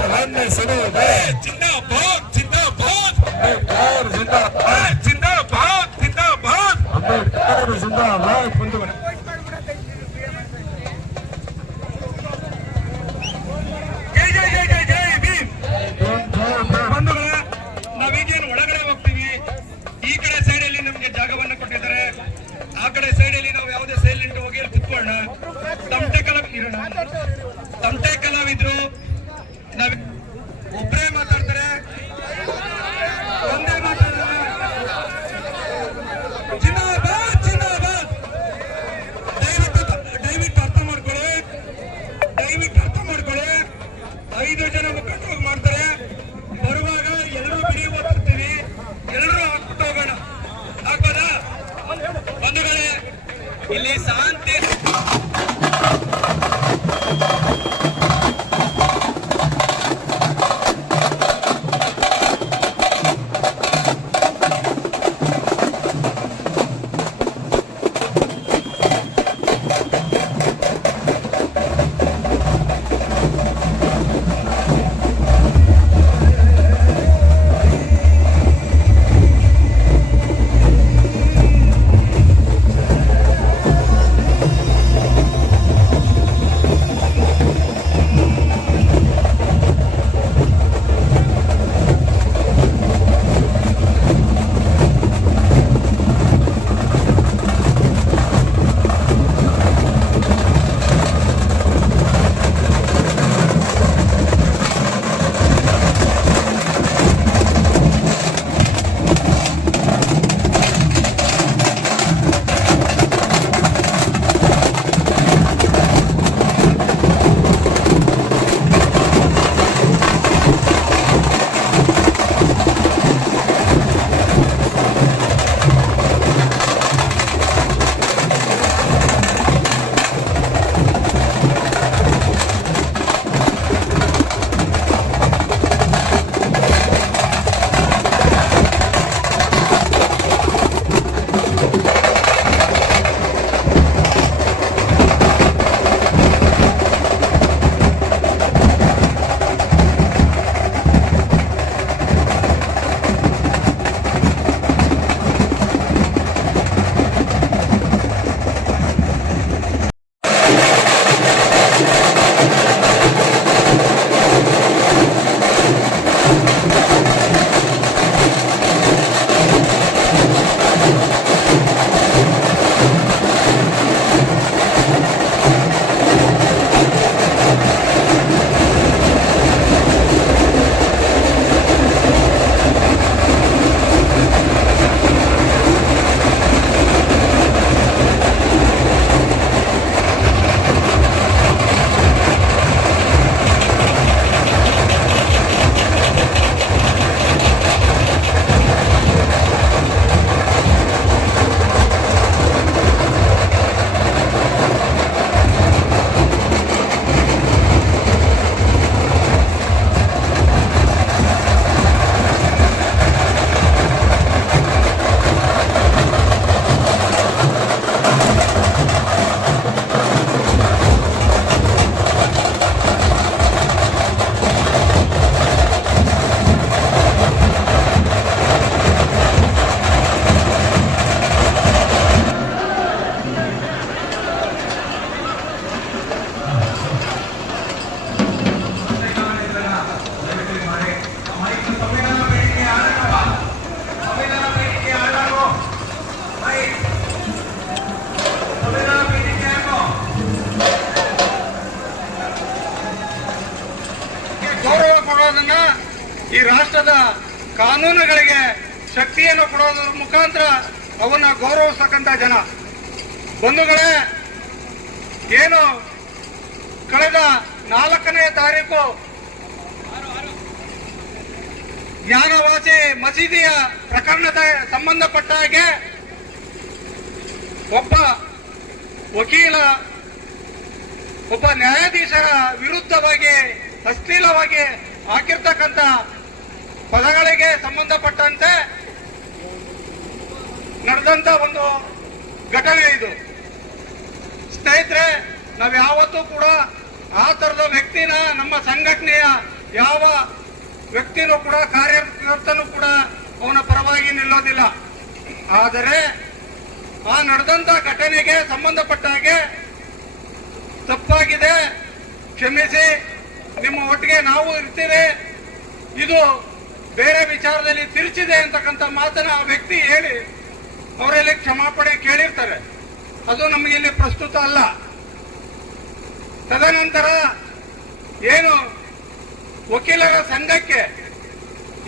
शरण में सुनो मैं जिंदाबाद ¿Sabe? ಸಂಸ್ಥೆಗಳಿಗೆ ಶಕ್ತಿಯನ್ನು ಕೊಡೋದ್ರ ಮುಖಾಂತರ ಅವನ್ನ ಗೌರವಿಸ್ತಕ್ಕಂಥ ಜನ. ಬಂಧುಗಳೇ, ಏನು ಕಳೆದ ನಾಲ್ಕನೇ ತಾರೀಕು ಜ್ಞಾನವಾಸಿ ಮಸೀದಿಯ ಪ್ರಕರಣದ ಸಂಬಂಧಪಟ್ಟ ಹಾಗೆ ಒಬ್ಬ ವಕೀಲ, ಒಬ್ಬ ನ್ಯಾಯಾಧೀಶರ ವಿರುದ್ಧವಾಗಿ ಅಶ್ಲೀಲವಾಗಿ ಹಾಕಿರ್ತಕ್ಕಂಥ ಸಂಬಂಧಪಟ್ಟಂತೆ ನಡೆದಂತ ಒಂದು ಘಟನೆ ಇದು. ಸ್ನೇಹಿತರೆ, ನಾವು ಯಾವತ್ತೂ ಕೂಡ ಆ ತರದ ವ್ಯಕ್ತಿನ, ನಮ್ಮ ಸಂಘಟನೆಯ ಯಾವ ವ್ಯಕ್ತಿನೂ ಕೂಡ, ಕಾರ್ಯಕರ್ತನೂ ಕೂಡ ಅವನ ಪರವಾಗಿ ನಿಲ್ಲೋದಿಲ್ಲ. ಆದರೆ, ಆ ನಡೆದಂತ ಘಟನೆಗೆ ಸಂಬಂಧಪಟ್ಟ ಹಾಗೆ ತಪ್ಪಾಗಿದೆ. ಕ್ಷಮಿಸಿ, ನಿಮ್ಮ ಒಟ್ಟಿಗೆ ನಾವು ಇರ್ತೀವಿ. ಇದು ಬೇರೆ ವಿಚಾರದಲ್ಲಿ ತಿರುಚಿದೆ ಅಂತಕ್ಕಂಥ ಮಾತನ್ನ ಆ ವ್ಯಕ್ತಿ ಹೇಳಿ, ಅವರಲ್ಲಿ ಕ್ಷಮಾಪಣೆ ಕೇಳಿರ್ತಾರೆ. ಅದು ನಮಗೆ ಇಲ್ಲಿ ಪ್ರಸ್ತುತ ಅಲ್ಲ. ತದನಂತರ ಏನು, ವಕೀಲರ ಸಂಘಕ್ಕೆ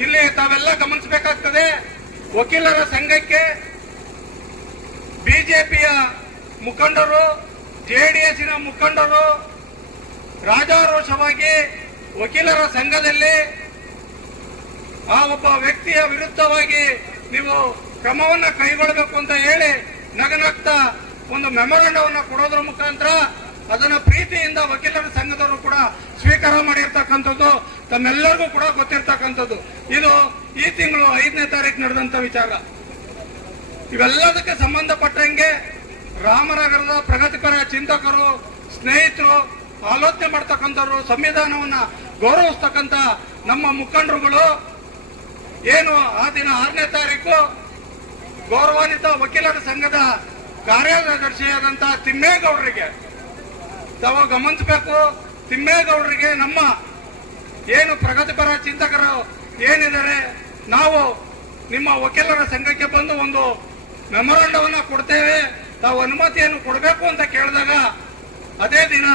ಇಲ್ಲಿ ತಾವೆಲ್ಲ ಗಮನಿಸಬೇಕಾಗ್ತದೆ, ವಕೀಲರ ಸಂಘಕ್ಕೆ ಬಿಜೆಪಿಯ ಮುಖಂಡರು ಜೆ ಡಿ ಎಸ್ನ ಮುಖಂಡರು, ರಾಜಾರೋಷವಾಗಿ ವಕೀಲರ ಸಂಘದಲ್ಲಿ ಆ ಒಬ್ಬ ವ್ಯಕ್ತಿಯ ವಿರುದ್ಧವಾಗಿ ನೀವು ಕ್ರಮವನ್ನ ಕೈಗೊಳ್ಳಬೇಕು ಅಂತ ಹೇಳಿ ನಗನಗ್ತಾ ಒಂದು ಮೆಮೊರಂಡವನ್ನ ಕೊಡೋದ್ರ ಮುಖಾಂತರ ಅದನ್ನ ಪ್ರೀತಿಯಿಂದ ವಕೀಲರ ಸಂಘದವರು ಕೂಡ ಸ್ವೀಕಾರ ಮಾಡಿರ್ತಕ್ಕಂಥದ್ದು, ತಮ್ಮೆಲ್ಲರಿಗೂ ಕೂಡ ಗೊತ್ತಿರ್ತಕ್ಕಂಥದ್ದು. ಇದು ಈ ತಿಂಗಳು ಐದನೇ ತಾರೀಕು ನಡೆದಂತ ವಿಚಾರ. ಇವೆಲ್ಲದಕ್ಕೆ ಸಂಬಂಧಪಟ್ಟಂಗೆ ರಾಮನಗರದ ಪ್ರಗತಿಪರ ಚಿಂತಕರು, ಸ್ನೇಹಿತರು, ಆಲೋಚನೆ ಮಾಡ್ತಕ್ಕಂಥವ್ರು, ಸಂವಿಧಾನವನ್ನ ಗೌರವಿಸ್ತಕ್ಕಂಥ ನಮ್ಮ ಮುಖಂಡರುಗಳು ಏನು ಆ ದಿನ ಆರನೇ ತಾರೀಕು ಗೌರವಾನ್ವಿತ ವಕೀಲರ ಸಂಘದ ಕಾರ್ಯದರ್ಶಿಯಾದಂತಹ ತಿಮ್ಮೇಗೌಡರಿಗೆ ತಾವು ಗಮನಿಸಬೇಕು. ತಿಮ್ಮೇಗೌಡರಿಗೆ ನಮ್ಮ ಏನು ಪ್ರಗತಿಪರ ಚಿಂತಕರು ಏನಿದ್ದಾರೆ, ನಾವು ನಿಮ್ಮ ವಕೀಲರ ಸಂಘಕ್ಕೆ ಬಂದು ಒಂದು ಮೆಮೊರಂಡವನ್ನ ಕೊಡ್ತೇವೆ. ತಾವು ಅನುಮತಿಯನ್ನು ಕೊಡಬೇಕು ಅಂತ ಕೇಳಿದಾಗ ಅದೇ ದಿನ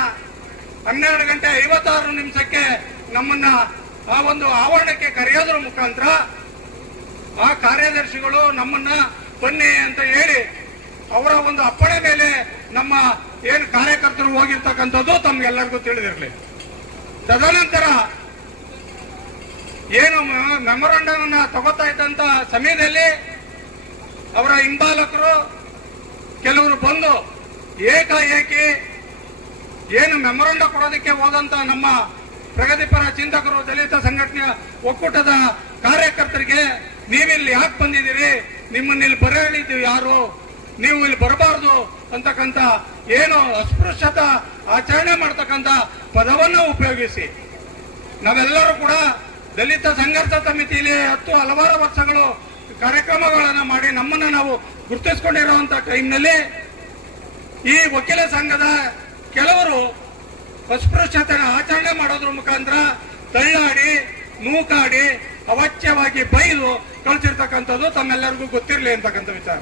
ಹನ್ನೆರಡು ಗಂಟೆ ಐವತ್ತಾರು ನಿಮಿಷಕ್ಕೆ ನಮ್ಮನ್ನ ಆ ಒಂದು ಆವರಣಕ್ಕೆ ಕರೆಯೋದ್ರ ಮುಖಾಂತರ ಆ ಕಾರ್ಯದರ್ಶಿಗಳು ನಮ್ಮನ್ನ ಬನ್ನಿ ಅಂತ ಹೇಳಿ ಅವರ ಒಂದು ಅಪ್ಪಣೆ ಮೇಲೆ ನಮ್ಮ ಏನು ಕಾರ್ಯಕರ್ತರು ಹೋಗಿರ್ತಕ್ಕಂಥದ್ದು ತಮ್ಗೆಲ್ಲರಿಗೂ ತಿಳಿದಿರಲಿ. ತದನಂತರ ಏನು ಮೆಮೊರಾಂಡಮ್ ಅನ್ನ ತಗೋತಾ ಇದ್ದಂತ ಸಮಯದಲ್ಲಿ ಅವರ ಹಿಂಬಾಲಕರು ಕೆಲವರು ಬಂದು ಏಕಾಏಕಿ ಏನು ಮೆಮೊರಾಂಡ ಕೊಡೋದಕ್ಕೆ ಹೋದಂತ ನಮ್ಮ ಪ್ರಗತಿಪರ ಚಿಂತಕರು ದಲಿತ ಸಂಘಟನೆಯ ಒಕ್ಕೂಟದ ಕಾರ್ಯಕರ್ತರಿಗೆ ನೀವಿಲ್ಲಿ ಯಾಕೆ ಬಂದಿದ್ದೀರಿ? ನಿಮ್ಮನ್ನ ಇಲ್ಲಿ ಬರೆಯಲಿದ್ದೀವಿ ಯಾರು? ನೀವು ಇಲ್ಲಿ ಬರಬಾರ್ದು ಅಂತಕ್ಕಂಥ ಏನು ಅಸ್ಪೃಶ್ಯತ ಆಚರಣೆ ಮಾಡ್ತಕ್ಕಂಥ ಪದವನ್ನು ಉಪಯೋಗಿಸಿ. ನಾವೆಲ್ಲರೂ ಕೂಡ ದಲಿತ ಸಂಘರ್ಷ ಸಮಿತಿಯಲ್ಲಿ ಹತ್ತು ಹಲವಾರು ವರ್ಷಗಳು ಕಾರ್ಯಕ್ರಮಗಳನ್ನು ಮಾಡಿ ನಮ್ಮನ್ನ ನಾವು ಗುರುತಿಸಿಕೊಂಡಿರುವಂತ ಟೈಮ್ನಲ್ಲಿ ಈ ವಕೀಲ ಸಂಘದ ಕೆಲವರು ಅಸ್ಪೃಶ್ಯತೆಯ ಆಚರಣೆ ಮಾಡೋದ್ರ ಮುಖಾಂತರ ತಳ್ಳಾಡಿ, ನೂಕಾಡಿ, ಅವಾಚ್ಯವಾಗಿ ಬೈದು ಕಳಿಸಿರ್ತಕ್ಕಂಥದ್ದು ತಮ್ಮೆಲ್ಲರಿಗೂ ಗೊತ್ತಿರಲಿ ಅಂತಕ್ಕಂಥ ವಿಚಾರ.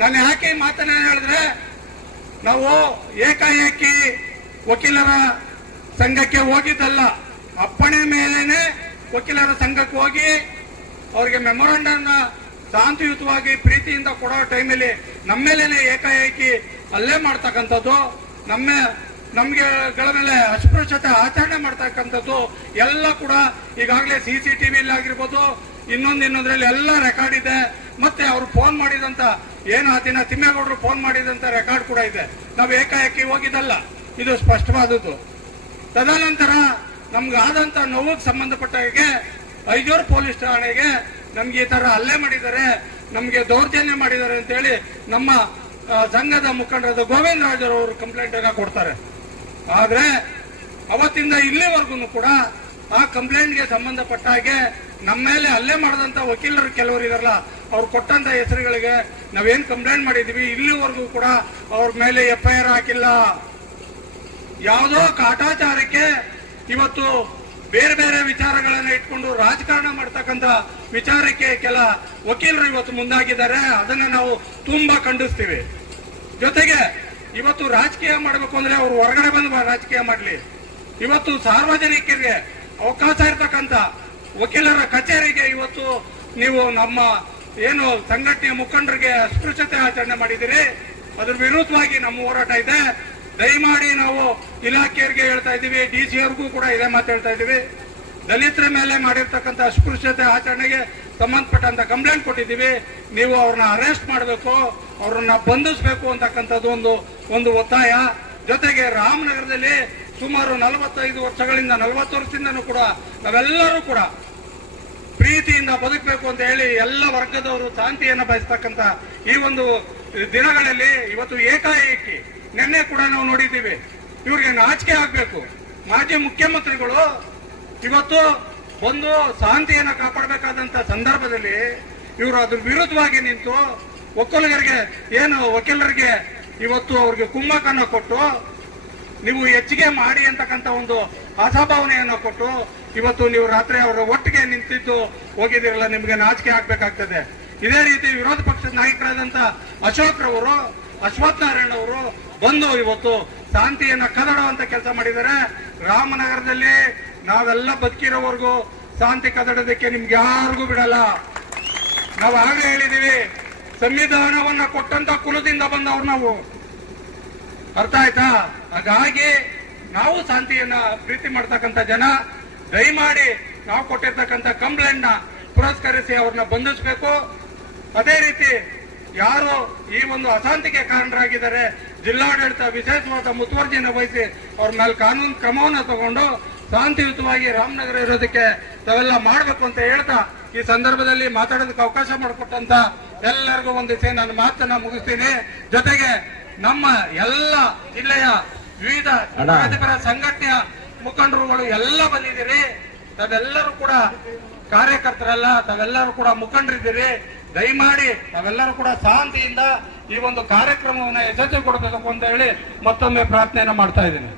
ನಾನು ಯಾಕೆ ಮಾತನ್ನ ಹೇಳಿದ್ರೆ, ನಾವು ಏಕಾಏಕಿ ವಕೀಲರ ಸಂಘಕ್ಕೆ ಹೋಗಿದ್ದಲ್ಲ, ಅಪ್ಪಣೆ ಮೇಲೇನೆ ವಕೀಲರ ಸಂಘಕ್ಕೆ ಹೋಗಿ ಅವರಿಗೆ ಮೆಮೊರಾಂಡಮ್ನ ಶಾಂತಿಯುತವಾಗಿ ಪ್ರೀತಿಯಿಂದ ಕೊಡೋ ಟೈಮಲ್ಲಿ ನಮ್ಮೇಲೇನೆ ಏಕಾಏಕಿ ಅಲ್ಲೇ ಮಾಡ್ತಕ್ಕಂಥದ್ದು, ನಮ್ಮ ನಮ್ಗೆ ಗಳ ಮೇಲೆ ಅಸ್ಪೃಶ್ಯತೆ ಆಚರಣೆ ಮಾಡ್ತಕ್ಕಂಥದ್ದು ಎಲ್ಲ ಕೂಡ ಈಗಾಗಲೇ ಸಿ ಸಿ ಟಿವಿಯಲ್ಲಿ ಆಗಿರ್ಬೋದು, ಇನ್ನೊಂದು ಇನ್ನೊಂದ್ರಲ್ಲಿ ಎಲ್ಲ ರೆಕಾರ್ಡ್ ಇದೆ. ಮತ್ತೆ ಅವ್ರು ಫೋನ್ ಮಾಡಿದಂತ, ಏನು ಆ ದಿನ ತಿಮ್ಮೇಗೌಡರು ಫೋನ್ ಮಾಡಿದಂತ ರೆಕಾರ್ಡ್ ಕೂಡ ಇದೆ. ನಾವು ಏಕಾಏಕಿ ಹೋಗಿದ್ದಲ್ಲ. ಇದು ಸ್ಪಷ್ಟವಾದದ್ದು. ತದನಂತರ ನಮ್ಗೆ ಆದಂತ ನೋವಿಗೆ ಸಂಬಂಧಪಟ್ಟ ಹಾಗೆ ಐಜೂರು ಪೊಲೀಸ್ ಠಾಣೆಗೆ ನಮ್ಗೆ ಈ ತರ ಹಲ್ಲೆ ಮಾಡಿದ್ದಾರೆ, ನಮ್ಗೆ ದೌರ್ಜನ್ಯ ಮಾಡಿದ್ದಾರೆ ಅಂತ ಹೇಳಿ ನಮ್ಮ ಸಂಘದ ಮುಖಂಡರಾದ ಅವರು ಕಂಪ್ಲೇಂಟ್ ಅನ್ನ ಕೊಡ್ತಾರೆ. ಆದ್ರೆ ಅವತ್ತಿಂದ ಇಲ್ಲಿವರೆಗೂ ಕೂಡ ಆ ಕಂಪ್ಲೇಂಟ್ಗೆ ಸಂಬಂಧಪಟ್ಟ ಹಾಗೆ ನಮ್ಮ ಮೇಲೆ ಹಲ್ಲೆ ಮಾಡಿದಂತ ವಕೀಲರು ಕೆಲವರು ಇದಾರಲ್ಲ, ಅವ್ರು ಕೊಟ್ಟಂತ ಹೆಸರುಗಳಿಗೆ ನಾವೇನ್ ಕಂಪ್ಲೇಂಟ್ ಮಾಡಿದೀವಿ, ಇಲ್ಲಿವರೆಗೂ ಕೂಡ ಅವ್ರ ಮೇಲೆ ಎಫ್ ಹಾಕಿಲ್ಲ. ಯಾವುದೋ ಕಾಟಾಚಾರಕ್ಕೆ ಇವತ್ತು ಬೇರೆ ಬೇರೆ ವಿಚಾರಗಳನ್ನ ಇಟ್ಕೊಂಡು ರಾಜಕಾರಣ ಮಾಡ್ತಕ್ಕಂತ ವಿಚಾರಕ್ಕೆ ಕೆಲ ವಕೀಲರು ಇವತ್ತು ಮುಂದಾಗಿದ್ದಾರೆ, ಅದನ್ನ ನಾವು ತುಂಬಾ ಖಂಡಿಸ್ತೀವಿ. ಜೊತೆಗೆ ಇವತ್ತು ರಾಜಕೀಯ ಮಾಡಬೇಕು ಅಂದ್ರೆ ಅವರು ಹೊರಗಡೆ ಬಂದು ರಾಜಕೀಯ ಮಾಡಲಿ. ಇವತ್ತು ಸಾರ್ವಜನಿಕರಿಗೆ ಅವಕಾಶ ಇರ್ತಕ್ಕಂತ ವಕೀಲರ ಕಚೇರಿಗೆ ಇವತ್ತು ನೀವು ನಮ್ಮ ಏನು ಸಂಘಟನೆಯ ಮುಖಂಡರಿಗೆ ಅಸ್ಪೃಶ್ಯತೆ ಆಚರಣೆ ಮಾಡಿದಿರಿ ಅದ್ರ ವಿರುದ್ಧವಾಗಿ ನಮ್ಮ ಹೋರಾಟ ಇದೆ. ದಯಮಾಡಿ ನಾವು ಇಲಾಖೆಯವರಿಗೆ ಹೇಳ್ತಾ ಇದ್ದೀವಿ, ಡಿ ಸಿ ಅವ್ರಿಗೂ ಕೂಡ ಇದೇ ಮಾತು ಹೇಳ್ತಾ ಇದ್ದೀವಿ. ದಲಿತರ ಮೇಲೆ ಮಾಡಿರ್ತಕ್ಕಂಥ ಅಸ್ಪೃಶ್ಯತೆ ಆಚರಣೆಗೆ ಸಂಬಂಧಪಟ್ಟಂತ ಕಂಪ್ಲೇಂಟ್ ಕೊಟ್ಟಿದ್ದೀವಿ. ನೀವು ಅವ್ರನ್ನ ಅರೆಸ್ಟ್ ಮಾಡಬೇಕು, ಅವ್ರನ್ನ ಬಂಧಿಸಬೇಕು ಅಂತಕ್ಕಂಥದ್ದು ಒಂದು ಒಂದು ಒತ್ತಾಯ. ಜೊತೆಗೆ ರಾಮನಗರದಲ್ಲಿ ಸುಮಾರು ನಲವತ್ತೈದು ವರ್ಷಗಳಿಂದ, ನಲವತ್ತು ವರ್ಷದಿಂದನೂ ಕೂಡ ನಾವೆಲ್ಲರೂ ಕೂಡ ಪ್ರೀತಿಯಿಂದ ಬದುಕಬೇಕು ಅಂತ ಹೇಳಿ ಎಲ್ಲ ವರ್ಗದವರು ಶಾಂತಿಯನ್ನು ಬಯಸ್ತಕ್ಕಂತ ಈ ಒಂದು ದಿನಗಳಲ್ಲಿ ಇವತ್ತು ಏಕಾಏಕಿ ನಿನ್ನೆ ಕೂಡ ನಾವು ನೋಡಿದ್ದೀವಿ. ಇವ್ರಿಗೆ ನಾಚಿಕೆ ಆಗಬೇಕು. ಮಾಜಿ ಮುಖ್ಯಮಂತ್ರಿಗಳು ಇವತ್ತು ಒಂದು ಶಾಂತಿಯನ್ನು ಕಾಪಾಡಬೇಕಾದಂತ ಸಂದರ್ಭದಲ್ಲಿ ಇವರು ಅದ್ರ ವಿರುದ್ಧವಾಗಿ ನಿಂತು ಒಕ್ಕಲಿಗರಿಗೆ ಏನು ವಕೀಲರಿಗೆ ಇವತ್ತು ಅವ್ರಿಗೆ ಕುಮ್ಮಕನ್ನ ಕೊಟ್ಟು, ನೀವು ಹೆಚ್ಚಿಗೆ ಮಾಡಿ ಅಂತಕ್ಕಂಥ ಒಂದು ಅಸಭಾವನೆಯನ್ನು ಕೊಟ್ಟು ಇವತ್ತು ನೀವು ರಾತ್ರಿ ಅವರ ಒಟ್ಟಿಗೆ ನಿಂತಿದ್ದು ಹೋಗಿದಿರಲ್ಲ ನಿಮಗೆ ನಾಚಿಕೆ ಆಗ್ಬೇಕಾಗ್ತದೆ. ಇದೇ ರೀತಿ ವಿರೋಧ ಪಕ್ಷದ ನಾಯಕರಾದಂತ ಅಶೋಕ್ ರವರು, ಅಶ್ವಥ್ ನಾರಾಯಣ ಅವರು ಬಂದು ಇವತ್ತು ಶಾಂತಿಯನ್ನ ಕದಡುವಂತ ಕೆಲಸ ಮಾಡಿದ್ದಾರೆ. ರಾಮನಗರದಲ್ಲಿ ನಾವೆಲ್ಲ ಬದುಕಿರೋವರೆಗೂ ಶಾಂತಿ ಕದಡೋದಕ್ಕೆ ನಿಮ್ಗೆ ಯಾರಿಗೂ ಬಿಡಲ್ಲ. ನಾವು ಆಗಲೇ ಹೇಳಿದೀವಿ, ಸಂವಿಧಾನವನ್ನ ಕೊಟ್ಟಂತ ಕುಲದಿಂದ ಬಂದವ್ರು ನಾವು. ಅರ್ಥ ಆಯ್ತಾ? ಹಾಗಾಗಿ ನಾವು ಶಾಂತಿಯನ್ನ ಪ್ರೀತಿ ಮಾಡ್ತಕ್ಕಂಥ ಜನ, ದಯಮಾಡಿ ನಾವು ಕೊಟ್ಟಿರ್ತಕ್ಕಂಥ ಕಂಪ್ಲೇಂಟ್ನ ಪುರಸ್ಕರಿಸಿ ಅವ್ರನ್ನ ಬಂಧಿಸಬೇಕು. ಅದೇ ರೀತಿ ಯಾರು ಈ ಒಂದು ಅಶಾಂತಿಗೆ ಕಾರಣರಾಗಿದ್ದಾರೆ, ಜಿಲ್ಲಾಡಳಿತ ವಿಶೇಷವಾದ ಮುತುವರ್ಜಿಯನ್ನು ವಹಿಸಿ ಅವ್ರ ಮೇಲೆ ಕಾನೂನು ಕ್ರಮವನ್ನು ತಗೊಂಡು ಶಾಂತಿಯುತವಾಗಿ ರಾಮನಗರ ಇರೋದಕ್ಕೆ ತಾವೆಲ್ಲ ಮಾಡಬೇಕು ಅಂತ ಹೇಳ್ತಾ ಈ ಸಂದರ್ಭದಲ್ಲಿ ಮಾತಾಡೋದಕ್ಕೆ ಅವಕಾಶ ಮಾಡಿಕೊಟ್ಟಂತ ಎಲ್ಲರಿಗೂ ಒಂದಿಸಿ ನನ್ನ ಮಾತನ್ನ ಮುಗಿಸ್ತೀನಿ. ಜೊತೆಗೆ ನಮ್ಮ ಎಲ್ಲ ಜಿಲ್ಲೆಯ ವಿವಿಧ ಪ್ರಗತಿಪರ ಸಂಘಟನೆಯ ಮುಖಂಡರುಗಳು ಎಲ್ಲ ಬಂದಿದ್ದೀರಿ. ತಾವೆಲ್ಲರೂ ಕೂಡ ಕಾರ್ಯಕರ್ತರಲ್ಲ ತಾವೆಲ್ಲರೂ ಕೂಡ ಮುಖಂಡರಿದ್ದೀರಿ. ದಯಮಾಡಿ ತಾವೆಲ್ಲರೂ ಕೂಡ ಶಾಂತಿಯಿಂದ ಈ ಒಂದು ಕಾರ್ಯಕ್ರಮವನ್ನು ಯಶಸ್ವಿ ಕೊಡಬೇಕು ಅಂತ ಹೇಳಿ ಮತ್ತೊಮ್ಮೆ ಪ್ರಾರ್ಥನೆಯನ್ನು ಮಾಡ್ತಾ ಇದ್ದೀನಿ.